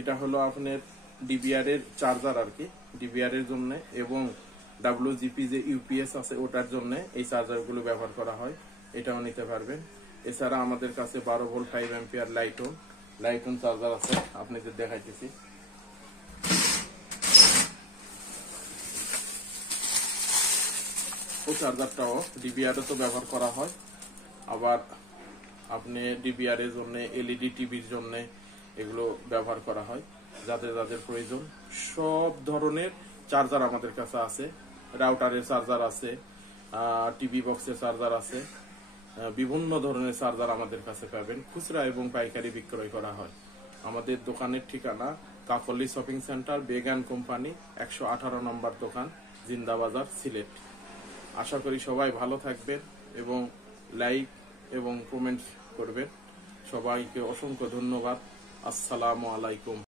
এটা হলো আপনার ডিবিআর এর চার্জার আর কি, ডিবিআর এর জন্য এবং ডাব্লিউজিপি যে ইউপিএস আছে ওটার জন্য এই চার্জারগুলো ব্যবহার করা হয়, এটাও নিতে পারবেন। এছাড়া আমাদের কাছে 12 ভোল্ট 5 অ্যাম্পিয়ার লাইটন চার্জার আছে, আপনাদের দেখাইতেছি। ও চার্জারটাও ডিবিআর তো ব্যবহার করা হয়, আবার আপনি ডিবিআর এর জন্য এলইডি টিভির জন্য এগুলো ব্যবহার করা হয়। যাদের যাদের প্রয়োজন সব ধরনের চার্জার আমাদের কাছে আছে। রাউটারের চার্জার আছে, টিভি বক্সের চার্জার আছে, বিভিন্ন ধরনের চার্জার আমাদের কাছে পাবেন। খুচরা এবং পাইকারি বিক্রয় করা হয়। আমাদের দোকানের ঠিকানা কাকলি শপিং সেন্টার, বেগান কোম্পানি, 118 নম্বর দোকান, জিন্দাবাজার, সিলেট। আশা করি সবাই ভালো থাকবেন এবং লাইক এবং কমেন্ট করবেন। সবাইকে অসংখ্য ধন্যবাদ। আসসালামু আলাইকুম।